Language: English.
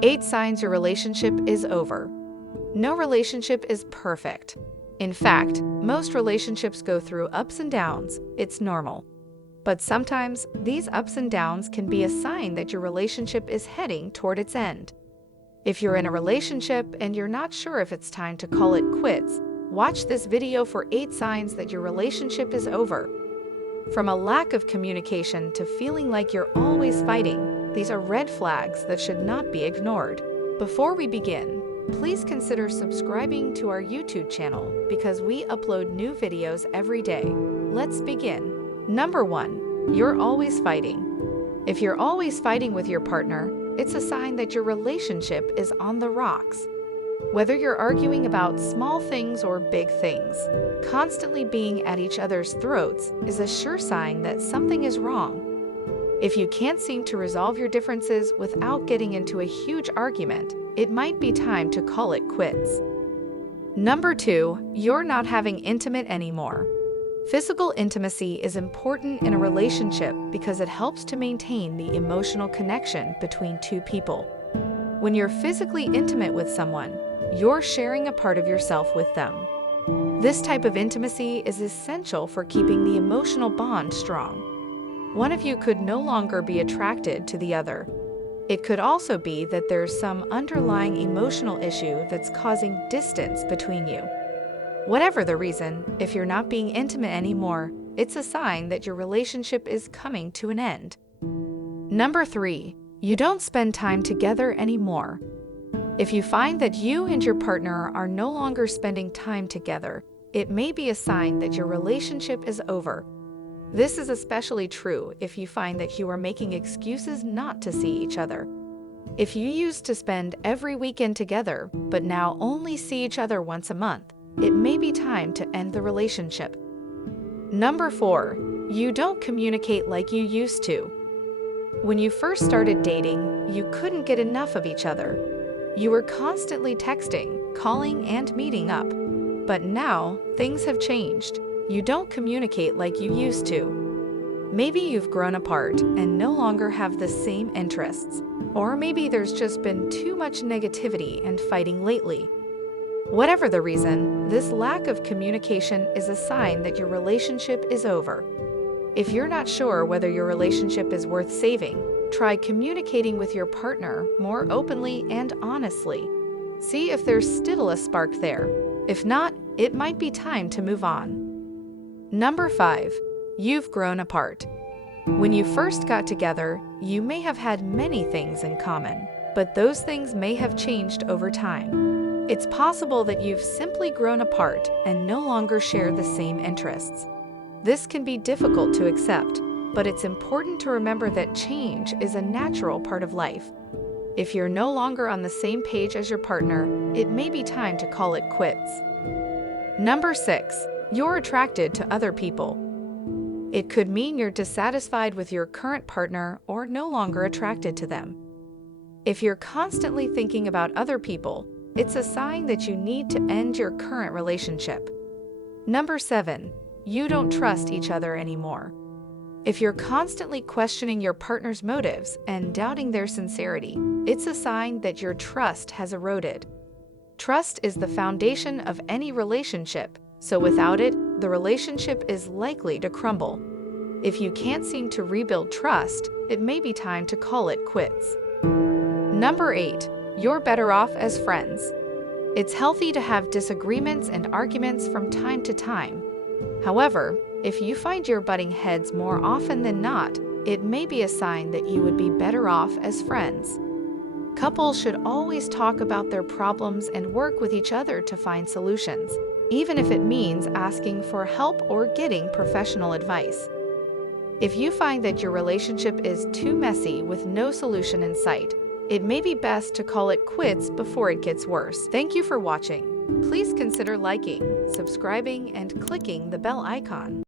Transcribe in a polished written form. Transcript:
8 signs your relationship is over. No relationship is perfect. In fact, most relationships go through ups and downs. It's normal. But sometimes, these ups and downs can be a sign that your relationship is heading toward its end. If you're in a relationship and you're not sure if it's time to call it quits, watch this video for 8 signs that your relationship is over. From a lack of communication to feeling like you're always fighting, these are red flags that should not be ignored. Before we begin, please consider subscribing to our YouTube channel because we upload new videos every day. Let's begin. Number 1. You're always fighting. If you're always fighting with your partner, it's a sign that your relationship is on the rocks. Whether you're arguing about small things or big things, constantly being at each other's throats is a sure sign that something is wrong. If you can't seem to resolve your differences without getting into a huge argument, it might be time to call it quits. Number 2, you're not having intimate anymore. Physical intimacy is important in a relationship because it helps to maintain the emotional connection between two people. When you're physically intimate with someone, you're sharing a part of yourself with them. This type of intimacy is essential for keeping the emotional bond strong. One of you could no longer be attracted to the other. It could also be that there's some underlying emotional issue that's causing distance between you. Whatever the reason, if you're not being intimate anymore, it's a sign that your relationship is coming to an end. Number 3, you don't spend time together anymore. If you find that you and your partner are no longer spending time together, it may be a sign that your relationship is over. This is especially true if you find that you are making excuses not to see each other. If you used to spend every weekend together, but now only see each other once a month, it may be time to end the relationship. Number 4, you don't communicate like you used to. When you first started dating, you couldn't get enough of each other. You were constantly texting, calling, and meeting up. But now, things have changed. You don't communicate like you used to. Maybe you've grown apart and no longer have the same interests. Or maybe there's just been too much negativity and fighting lately. Whatever the reason, this lack of communication is a sign that your relationship is over. If you're not sure whether your relationship is worth saving, try communicating with your partner more openly and honestly. See if there's still a spark there. If not, it might be time to move on. Number 5, you've grown apart. When you first got together, you may have had many things in common, but those things may have changed over time. It's possible that you've simply grown apart and no longer share the same interests. This can be difficult to accept, but it's important to remember that change is a natural part of life. If you're no longer on the same page as your partner, it may be time to call it quits. Number 6, you're attracted to other people. It could mean you're dissatisfied with your current partner or no longer attracted to them. If you're constantly thinking about other people, it's a sign that you need to end your current relationship. Number 7, you don't trust each other anymore. If you're constantly questioning your partner's motives and doubting their sincerity, it's a sign that your trust has eroded. Trust is the foundation of any relationship, so without it, the relationship is likely to crumble. If you can't seem to rebuild trust, it may be time to call it quits. Number 8, you're better off as friends. It's healthy to have disagreements and arguments from time to time. However, if you find you're butting heads more often than not, it may be a sign that you would be better off as friends. Couples should always talk about their problems and work with each other to find solutions, even if it means asking for help or getting professional advice. If you find that your relationship is too messy with no solution in sight, it may be best to call it quits before it gets worse. Thank you for watching. Please consider liking, subscribing, and clicking the bell icon.